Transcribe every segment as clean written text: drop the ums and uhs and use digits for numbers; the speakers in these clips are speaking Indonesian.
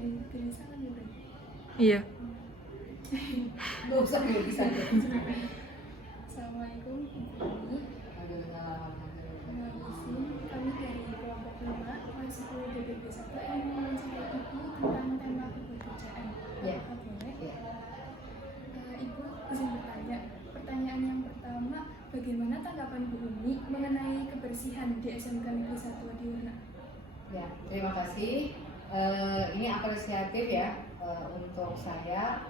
gelisah kan ya, Bro? Iya. Nggak usah bisa. Assalamualaikum, Ibu. Kami dari kelompok 5 kelas 10 DPB 1 yang mewawancarai Ibu tentang tema kepekerjaan. Ya. Boleh? Ya. Ibu izin bertanya. Pertanyaan yang pertama, bagaimana tanggapan Bu Umi mengenai kebersihan di SMK Negeri 1 Adiwarna? Ya, terima kasih. Ini apresiatif ya untuk saya,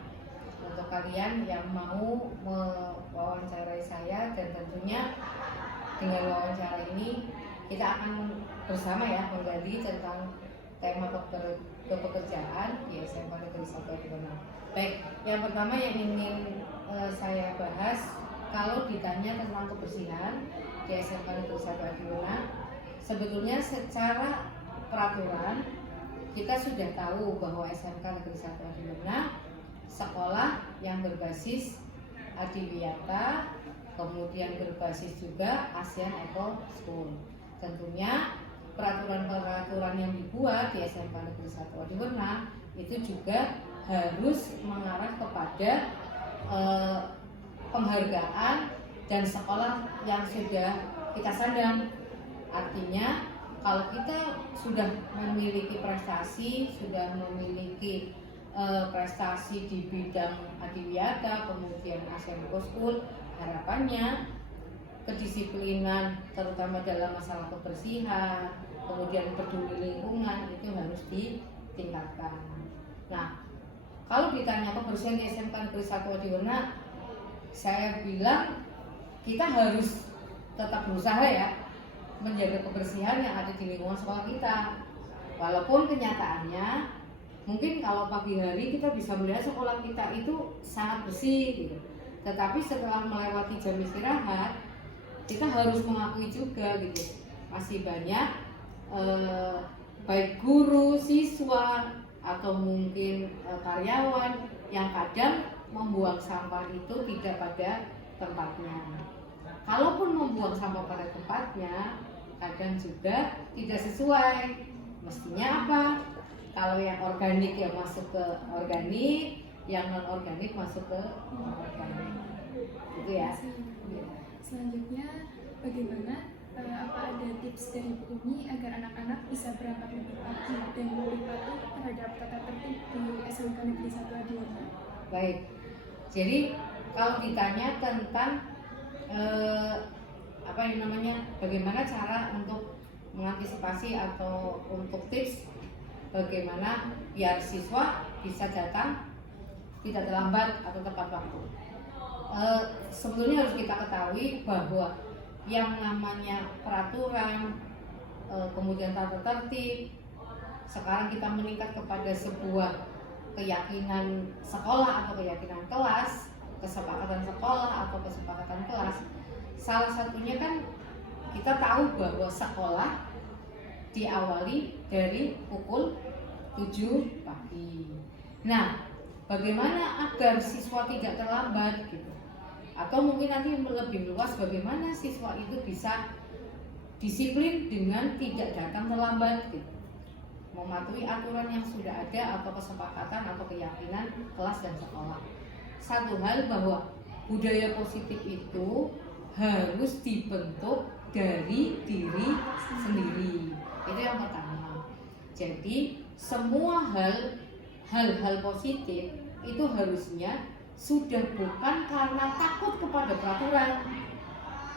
untuk kalian yang mau mewawancarai saya, dan tentunya dengan wawancara ini kita akan bersama ya menggali tentang tema kepekerjaan di SMK Negeri 1 Adiwarna. Baik, yang pertama yang ingin saya bahas, kalau ditanya tentang kebersihan di SMK Negeri 1 Adiwarna, sebetulnya secara peraturan kita sudah tahu bahwa SMK Negeri 1 Adiwarna sekolah yang berbasis adiwiyata, kemudian berbasis juga ASEAN Eco School. Tentunya peraturan-peraturan yang dibuat di SMK Negeri 1 Adiwarna itu juga harus mengarah kepada penghargaan dan sekolah yang sudah kita sandang. Artinya kalau kita sudah memiliki prestasi, sudah memiliki prestasi di bidang adiwiyata, kemudian ASEAN Eco School, harapannya kedisiplinan terutama dalam masalah kebersihan, kemudian peduli lingkungan itu harus ditingkatkan. Nah, kalau ditanya kebersihan di SMK Negeri 1 Adiwarna, saya bilang kita harus tetap berusaha ya menjaga kebersihan yang ada di lingkungan sekolah kita. Walaupun kenyataannya mungkin kalau pagi hari kita bisa melihat sekolah kita itu sangat bersih gitu. Tetapi setelah melewati jam istirahat, kita harus mengakui juga gitu, masih banyak baik guru, siswa atau mungkin karyawan yang kadang membuang sampah itu tidak pada tempatnya. Kalaupun membuang sampah pada tempatnya, kadang juga tidak sesuai. Mestinya apa? Kalau yang organik ya masuk ke organik, yang non organik masuk ke non organik. Gitu ya. Selanjutnya, bagaimana apa ada tips dari Bu Umi agar anak-anak bisa berangkat lebih pagi dan lebih patuh terhadap tata tertib di SMK Negeri 1 Adiwarna? Baik. Jadi kalau ditanya tentang bagaimana cara untuk mengantisipasi atau untuk tips bagaimana biar siswa bisa datang tidak terlambat atau tepat waktu. Sebetulnya harus kita ketahui bahwa yang namanya peraturan, kemudian tata tertib, sekarang kita meningkat kepada sebuah keyakinan sekolah atau keyakinan kelas, kesepakatan sekolah atau kesepakatan kelas. Salah satunya kan kita tahu bahwa sekolah diawali dari pukul 7 pagi. Nah, bagaimana agar siswa tidak terlambat gitu? Atau mungkin nanti lebih luas bagaimana siswa itu bisa disiplin dengan tidak datang terlambat gitu. Mematuhi aturan yang sudah ada atau kesepakatan atau keyakinan kelas dan sekolah. Satu hal bahwa budaya positif itu harus dibentuk dari diri sendiri. Itu yang pertama. Jadi semua hal-hal positif itu harusnya sudah bukan karena takut kepada peraturan.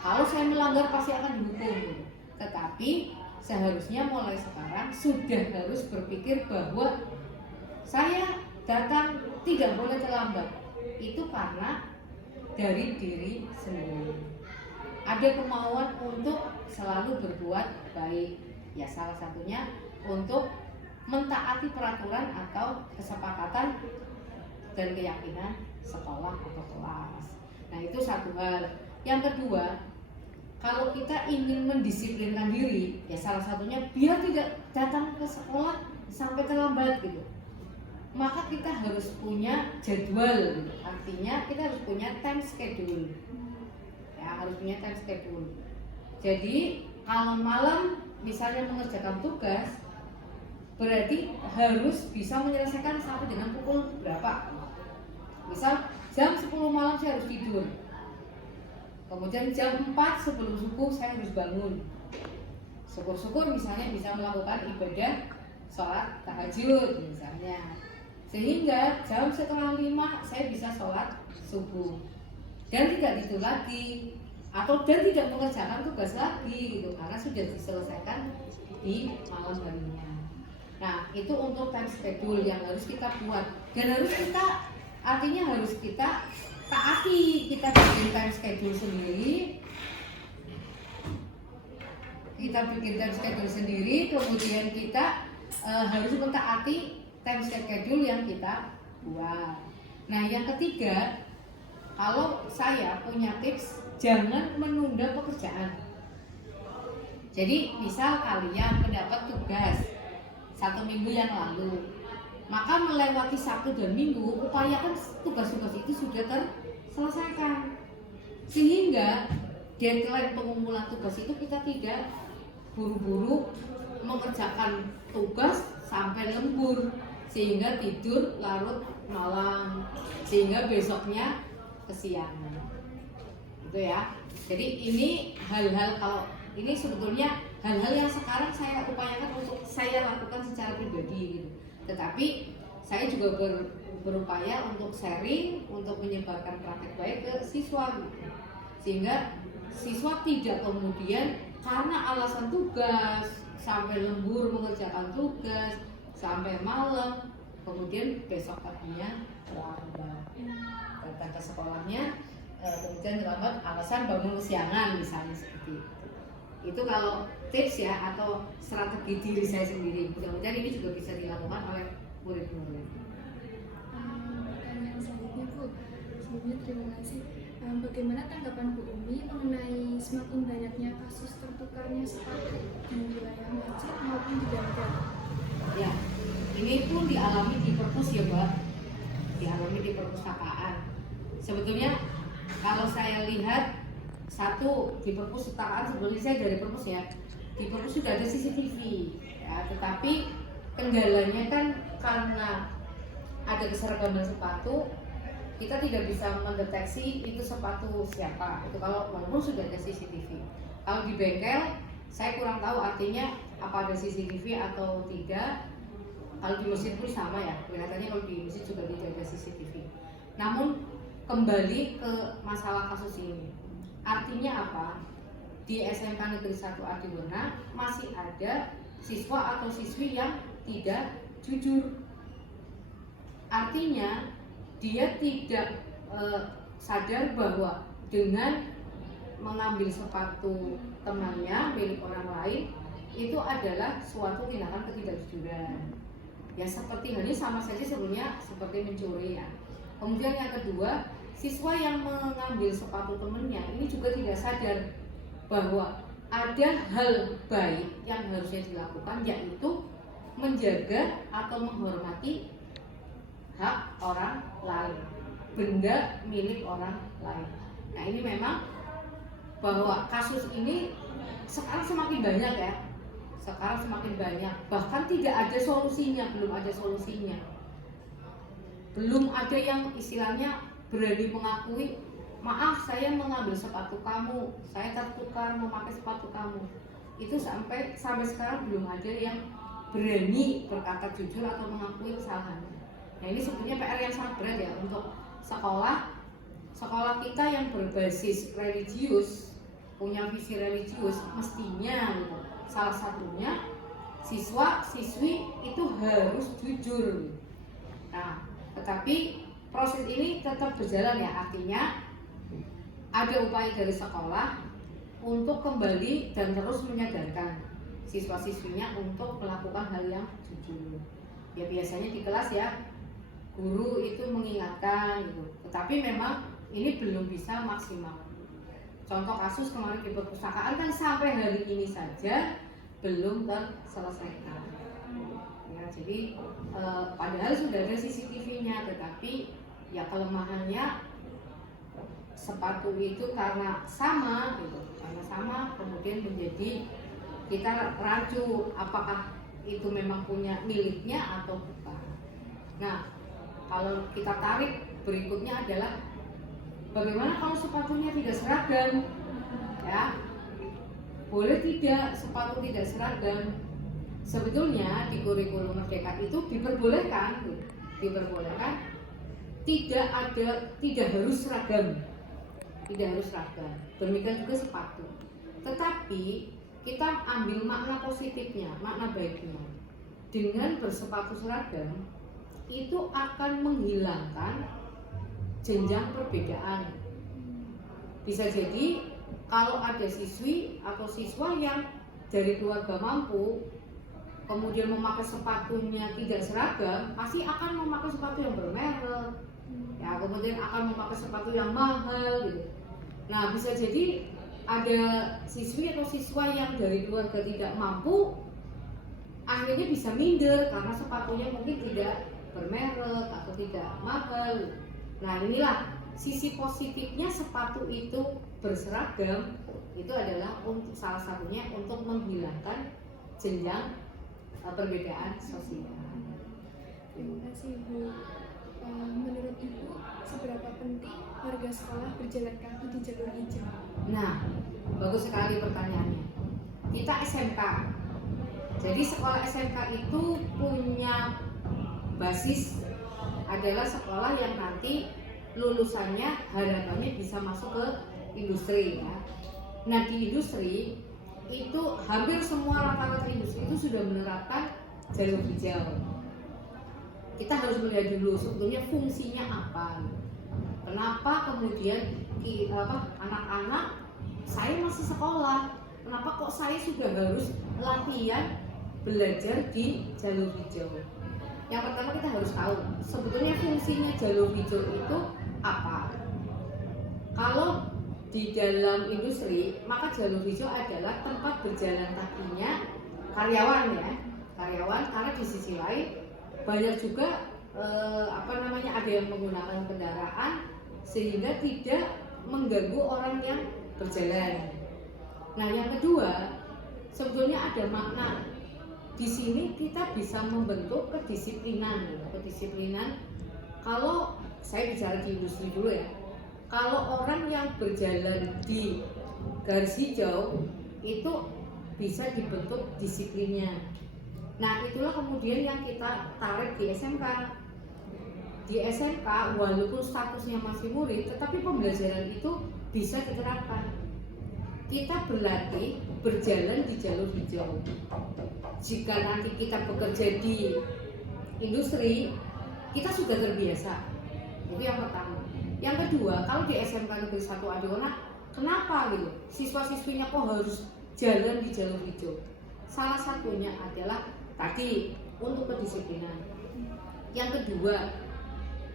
Kalau saya melanggar pasti akan dihukum. Tetapi seharusnya mulai sekarang sudah harus berpikir bahwa saya datang tidak boleh terlambat. Itu karena dari diri sendiri. Ada kemauan untuk selalu berbuat baik. Ya salah satunya untuk mentaati peraturan atau kesepakatan dan keyakinan sekolah atau kelas. Nah itu satu hal. Yang kedua, kalau kita ingin mendisiplinkan diri, ya salah satunya biar tidak datang ke sekolah sampai terlambat gitu. Maka kita harus punya jadwal, gitu. Artinya kita harus punya time schedule. Ya harus punya time schedule. Jadi kalau malam misalnya mengerjakan tugas, berarti harus bisa menyelesaikan sampai dengan pukul berapa. Misal jam 10 malam saya harus tidur, kemudian jam 4 sebelum subuh saya harus bangun. Syukur-syukur misalnya bisa melakukan ibadah sholat tahajud misalnya, sehingga jam setengah 5 saya bisa sholat subuh dan tidak tidur lagi dan tidak mengerjakan tugas lagi gitu, karena sudah diselesaikan di malam harinya. Nah, itu untuk time schedule yang harus kita buat dan harus kita taati. Kita bikin time schedule sendiri, kemudian kita harus mentaati time schedule yang kita buat. Nah, yang ketiga, kalau saya punya tips, jangan menunda pekerjaan. Jadi misal kalian mendapat tugas 1 minggu yang lalu, maka melewati Sabtu dan Minggu upayakan tugas-tugas itu sudah terselesaikan, sehingga deadline pengumpulan tugas itu kita tidak buru-buru mengerjakan tugas sampai lembur sehingga tidur larut malam, sehingga besoknya kesiangan. Itu ya. Jadi ini hal-hal, kalau ini sebetulnya hal-hal yang sekarang saya upayakan untuk saya lakukan secara pribadi gitu. Tetapi saya juga berupaya untuk sharing, untuk menyebarkan praktek baik ke siswa gitu. Sehingga siswa tidak kemudian karena alasan tugas sampai lembur mengerjakan tugas sampai malam, kemudian besok paginya terlambat datang ke sekolahnya, kemudian terlambat alasan bangun kesiangan misalnya, seperti itu. Itu kalau tips ya, atau strategi diri saya sendiri. Mudah-mudahan ini juga bisa dilakukan oleh murid-murid. Pertanyaan selanjutnya Bu, sebelumnya terima kasih. Bagaimana tanggapan Bu Umi mengenai semakin banyaknya kasus tertukarnya sepatu di wilayah masjid maupun di gang-gang? Ya, ini pun dialami di perpus ya Mbak, dialami di perpustakaan. Sebetulnya kalau saya lihat, satu di perpustakaan, sebetulnya saya dari perpus ya, di perpus sudah ada CCTV ya, tetapi kendalanya kan karena ada keseragaman sepatu, kita tidak bisa mendeteksi itu sepatu siapa. Itu kalau walaupun sudah ada CCTV. Kalau di bengkel saya kurang tahu artinya apa ada CCTV atau tidak. Kalau di masjid pun sama ya, kelihatannya kalau di masjid juga tidak ada CCTV. Namun kembali ke masalah kasus ini, artinya apa? Di SMK Negeri 1 Adiwerna masih ada siswa atau siswi yang tidak jujur. Artinya dia tidak sadar bahwa dengan mengambil sepatu temannya milik orang lain itu adalah suatu tindakan ketidakjujuran. Ya seperti halnya sama saja sebelumnya seperti mencuri ya. Kemudian yang kedua, siswa yang mengambil sepatu temannya ini juga tidak sadar bahwa ada hal baik yang harusnya dilakukan, yaitu menjaga atau menghormati hak orang lain, benda milik orang lain. Nah ini memang bahwa kasus ini sekarang semakin banyak ya, bahkan tidak ada solusinya, belum ada yang istilahnya berani mengakui, maaf saya mengambil sepatu kamu, saya tertukar memakai sepatu kamu. Itu sampai sekarang belum ada yang berani berkata jujur atau mengakui kesalahannya. Nah ini sebetulnya PR yang sangat berat ya untuk sekolah kita yang berbasis religius, punya visi religius, mestinya gitu. Salah satunya siswa-siswi itu harus jujur. Nah, tetapi proses ini tetap berjalan ya, artinya ada upaya dari sekolah untuk kembali dan terus menyadarkan siswa-siswinya untuk melakukan hal yang jujur. Ya biasanya di kelas ya guru itu mengingatkan gitu, tetapi memang ini belum bisa maksimal. Contoh kasus kemarin di perpustakaan kan sampai hari ini saja belum terselesaikan. Ya, jadi padahal sudah ada CCTV-nya, tetapi ya kelemahannya sepatu itu karena sama, kemudian menjadi kita rancu apakah itu memang punya miliknya atau bukan. Nah, kalau kita tarik berikutnya adalah bagaimana kalau sepatunya tidak seragam, ya? Boleh tidak sepatu tidak seragam? Sebetulnya di kurikulum Merdeka itu diperbolehkan, tidak harus seragam, Demikian juga sepatu. Tetapi kita ambil makna positifnya, makna baiknya. Dengan bersepatu seragam itu akan menghilangkan jenjang perbedaan. Bisa jadi kalau ada siswi atau siswa yang dari keluarga mampu kemudian memakai sepatunya tidak seragam, pasti akan memakai sepatu yang bermerek, ya, kemudian akan memakai sepatu yang mahal gitu. Nah, bisa jadi ada siswi atau siswa yang dari keluarga tidak mampu, akhirnya bisa minder karena sepatunya mungkin tidak bermerek atau tidak mahal. Nah, inilah sisi positifnya sepatu itu berseragam, itu adalah untuk salah satunya untuk menghilangkan jenjang perbedaan sosial. Terima kasih Bu. Menurut Ibu, seberapa penting warga sekolah berjalan kaki di jalur hijau? Nah, bagus sekali pertanyaannya. Kita SMK, jadi sekolah SMK itu punya basis adalah sekolah yang nanti lulusannya harapannya bisa masuk ke industri, ya. Nah, di industri itu hampir semua rata-rata industri itu sudah menerapkan jalur hijau. Kita harus melihat dulu sebetulnya fungsinya apa. Kenapa kemudian anak-anak saya masih sekolah, kenapa kok saya sudah harus latihan belajar di jalur hijau? Yang pertama kita harus tahu sebetulnya fungsinya jalur hijau itu apa. Kalau di dalam industri, maka jalur hijau adalah tempat berjalan kakinya karyawan, ya, karena di sisi lain banyak juga ada yang menggunakan kendaraan sehingga tidak mengganggu orang yang berjalan. Nah, yang kedua, sebetulnya ada makna. Di sini kita bisa membentuk kedisiplinan. Kalau saya bicara di industri dulu, ya. Kalau orang yang berjalan di garis hijau itu bisa dibentuk disiplinnya. Nah, itulah kemudian yang kita tarik di SMK. Di SMK walaupun statusnya masih murid, tetapi pembelajaran itu bisa diterapkan. Kita berlatih berjalan di jalur hijau. Jika nanti kita bekerja di industri, kita sudah terbiasa. Itu yang pertama. Yang kedua, kalau di SMK Negeri 1 Adiwana, kenapa gitu? Siswa-siswinya kok harus jalan di jalur hijau? Salah satunya adalah tadi untuk kedisiplinan. Yang kedua,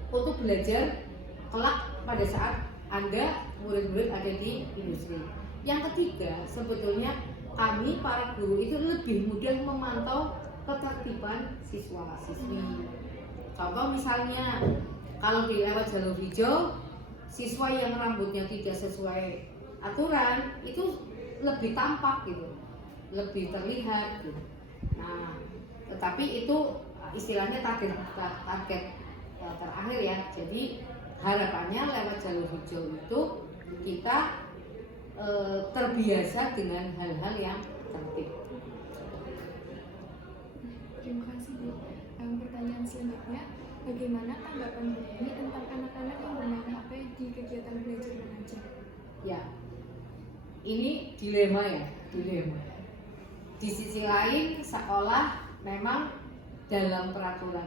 untuk belajar kelak pada saat Anda murid-murid ada di industri. Yang ketiga, sebetulnya kami para guru itu lebih mudah memantau ketertiban siswa-siswi. Contoh misalnya, kalau dilewat jalur hijau, siswa yang rambutnya tidak sesuai aturan itu lebih tampak gitu, lebih terlihat gitu. Nah, tetapi itu istilahnya target terakhir, ya. Jadi harapannya lewat jalur hijau itu kita terbiasa dengan hal-hal yang tertib. Terima kasih Bu. Pertanyaan selanjutnya, bagaimana tanggapan Bu ini tentang anak-anak yang bermain HP di kegiatan belajar mengajar? Ya, ini dilema, ya, Di sisi lain sekolah memang dalam peraturan